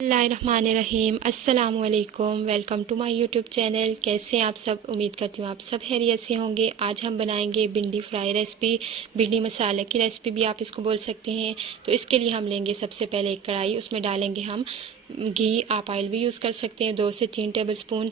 बिस्मिल्लाहिर्रहमानिर्रहीम अस्सलामुअलैकुम। Welcome to my YouTube channel. कैसे हैं आप सब? उम्मीद करती हूँ आप सब खैरियत से होंगे। आज हम बनाएंगे भिंडी फ्राई रेसिपी, भिंडी मसाले की रेसिपी भी आप इसको बोल सकते हैं। तो इसके लिए हम लेंगे सबसे पहले एक कढ़ाई, उसमें डालेंगे हम घी। आप ऑयल भी यूज़ कर सकते हैं। 2 से 3 टेबलस्पून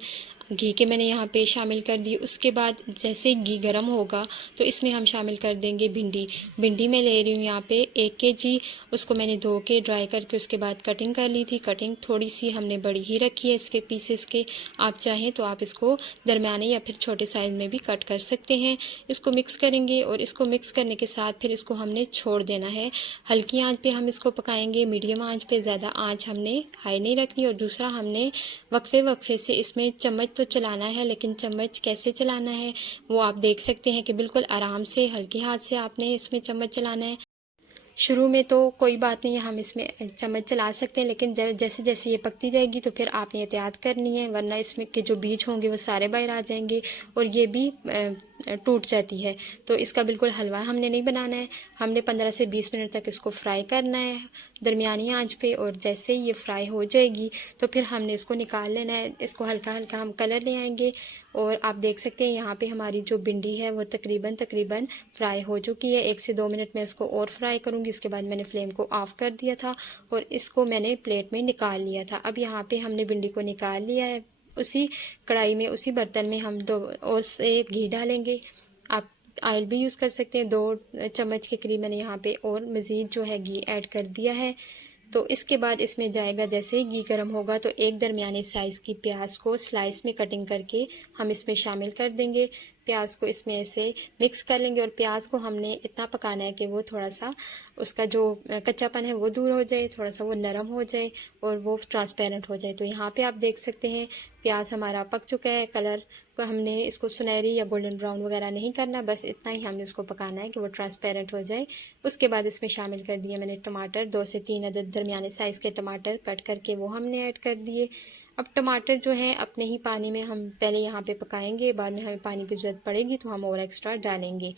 घी के मैंने यहाँ पे शामिल कर दी। उसके बाद जैसे घी गर्म होगा तो इसमें हम शामिल कर देंगे भिंडी। भिंडी मैं ले रही हूँ यहाँ पे 1 केजी। उसको मैंने धो के ड्राई करके उसके बाद कटिंग कर ली थी। कटिंग थोड़ी सी हमने बड़ी ही रखी है इसके पीसेस के। आप चाहें तो आप इसको दरमियाने या फिर छोटे साइज़ में भी कट कर सकते हैं। इसको मिक्स करेंगे और इसको मिक्स करने के साथ फिर इसको हमने छोड़ देना है। हल्की आंच पे हम इसको पकाएंगे, मीडियम आंच पे, ज़्यादा आंच हमने हाई नहीं रखनी। और दूसरा, हमने वक्फे वक्फे से इसमें चम्मच तो चलाना है, लेकिन चम्मच कैसे चलाना है वो आप देख सकते हैं कि बिल्कुल आराम से हल्के हाथ से आपने इसमें चम्मच चलाना है। शुरू में तो कोई बात नहीं है, हम इसमें चम्मच चला सकते हैं, लेकिन जैसे जैसे ये पकती जाएगी तो फिर आपने एहतियात करनी है, वरना इसमें के जो बीज होंगे वो सारे बाहर आ जाएंगे और ये भी टूट जाती है। तो इसका बिल्कुल हलवा हमने नहीं बनाना है। हमने 15 से 20 मिनट तक इसको फ्राई करना है दरमियानी आंच पे। और जैसे ही ये फ्राई हो जाएगी तो फिर हमने इसको निकाल लेना है। इसको हल्का हल्का हम कलर ले आएंगे। और आप देख सकते हैं यहाँ पे हमारी जो भिंडी है वो तकरीबन फ्राई हो चुकी है। 1 से 2 मिनट में इसको और फ्राई करूँगी। इसके बाद मैंने फ्लेम को ऑफ़ कर दिया था और इसको मैंने प्लेट में निकाल लिया था। अब यहाँ पे हमने भिंडी को निकाल लिया है। उसी कढ़ाई में, उसी बर्तन में हम 2 और से घी डालेंगे। आप ऑयल भी यूज़ कर सकते हैं। 2 चम्मच के करीब मैंने यहाँ पे और मज़ीद जो है घी ऐड कर दिया है। तो इसके बाद इसमें जाएगा, जैसे ही घी गर्म होगा तो एक दरमियाने साइज़ की प्याज को स्लाइस में कटिंग करके हम इसमें शामिल कर देंगे। प्याज को इसमें ऐसे मिक्स कर लेंगे और प्याज को हमने इतना पकाना है कि वो थोड़ा सा उसका जो कच्चापन है वो दूर हो जाए, थोड़ा सा वो नरम हो जाए और वो ट्रांसपेरेंट हो जाए। तो यहाँ पे आप देख सकते हैं प्याज हमारा पक चुका है। कलर को हमने इसको सुनहरी या गोल्डन ब्राउन वगैरह नहीं करना, बस इतना ही हमने उसको पकाना है कि वो ट्रांसपेरेंट हो जाए। उसके बाद इसमें शामिल कर दिए मैंने टमाटर। 2 से 3 अदद दरमियाने साइज़ के टमाटर कट करके वो हमने ऐड कर दिए। अब टमाटर जो है अपने ही पानी में हम पहले यहाँ पे पकाएंगे, बाद में हमें पानी की ज़रूरत पड़ेगी तो हम और एक्स्ट्रा डालेंगे।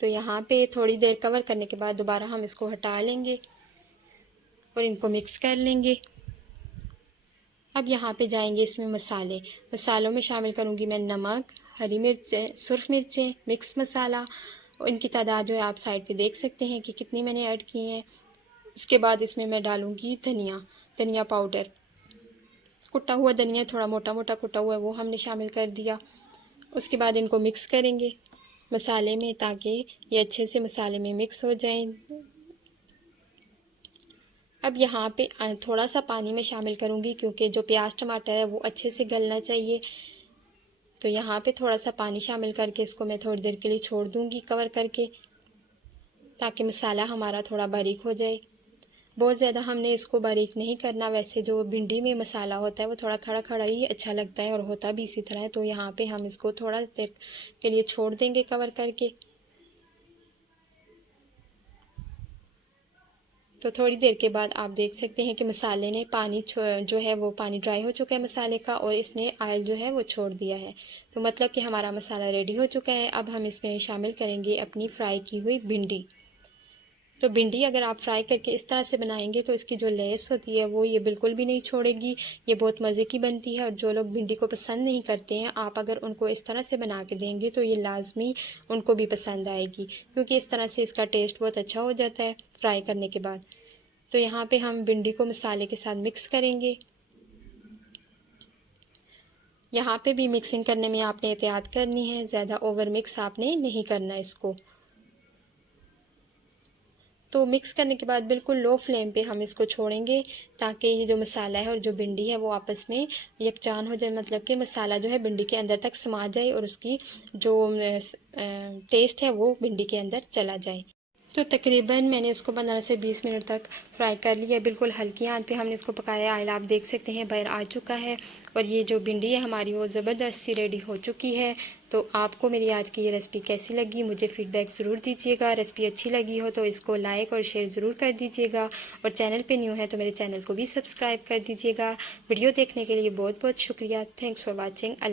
तो यहाँ पे थोड़ी देर कवर करने के बाद दोबारा हम इसको हटा लेंगे और इनको मिक्स कर लेंगे। अब यहाँ पे जाएंगे इसमें मसाले। मसालों में शामिल करूँगी मैं नमक, हरी मिर्चें, सुर्ख मिर्चें, मिक्स मसाला। और इनकी तादाद जो है आप साइड पे देख सकते हैं कि कितनी मैंने ऐड की हैं। उसके बाद इसमें मैं डालूँगी धनिया पाउडर। कुटा हुआ धनिया, थोड़ा मोटा मोटा कुटा हुआ, वो हमने शामिल कर दिया। उसके बाद इनको मिक्स करेंगे मसाले में, ताकि ये अच्छे से मसाले में मिक्स हो जाएं। अब यहाँ पे थोड़ा सा पानी में शामिल करूँगी, क्योंकि जो प्याज टमाटर है वो अच्छे से गलना चाहिए। तो यहाँ पे थोड़ा सा पानी शामिल करके इसको मैं थोड़ी देर के लिए छोड़ दूँगी कवर करके, ताकि मसाला हमारा थोड़ा बारीक हो जाए। बहुत ज़्यादा हमने इसको बारीक नहीं करना। वैसे जो भिंडी में मसाला होता है वो थोड़ा खड़ा खड़ा ही अच्छा लगता है और होता भी इसी तरह है। तो यहाँ पे हम इसको थोड़ा देर के लिए छोड़ देंगे कवर करके। तो थोड़ी देर के बाद आप देख सकते हैं कि मसाले ने पानी जो है वो पानी ड्राई हो चुका है मसाले का, और इसने ऑयल जो है वो छोड़ दिया है। तो मतलब कि हमारा मसाला रेडी हो चुका है। अब हम इसमें शामिल करेंगे अपनी फ्राई की हुई भिंडी। तो भिंडी अगर आप फ्राई करके इस तरह से बनाएंगे तो इसकी जो लेस होती है वो ये बिल्कुल भी नहीं छोड़ेगी। ये बहुत मज़े की बनती है। और जो लोग भिंडी को पसंद नहीं करते हैं, आप अगर उनको इस तरह से बना के देंगे तो ये लाजमी उनको भी पसंद आएगी, क्योंकि इस तरह से इसका टेस्ट बहुत अच्छा हो जाता है फ्राई करने के बाद। तो यहाँ पे हम भिंडी को मसाले के साथ मिक्स करेंगे। यहाँ पे भी मिक्सिंग करने में आपने एहतियात करनी है, ज़्यादा ओवर मिक्स आपने नहीं करना इसको। तो मिक्स करने के बाद बिल्कुल लो फ्लेम पे हम इसको छोड़ेंगे, ताकि ये जो मसाला है और जो भिंडी है वो आपस में यकजान हो जाए। मतलब कि मसाला जो है भिंडी के अंदर तक समा जाए और उसकी जो टेस्ट है वो भिंडी के अंदर चला जाए। तो तकरीबन मैंने इसको 15 से 20 मिनट तक फ्राई कर लिया। बिल्कुल हल्की आंच पे हमने इसको पकाया। ऑयल आप देख सकते हैं बाहर आ चुका है और ये जो भिंडी है हमारी वो ज़बरदस्त सी रेडी हो चुकी है। तो आपको मेरी आज की ये रेसिपी कैसी लगी मुझे फ़ीडबैक ज़रूर दीजिएगा। रेसिपी अच्छी लगी हो तो इसको लाइक और शेयर ज़रूर कर दीजिएगा, और चैनल पे न्यू है तो मेरे चैनल को भी सब्सक्राइब कर दीजिएगा। वीडियो देखने के लिए बहुत बहुत शुक्रिया। Thanks for watching.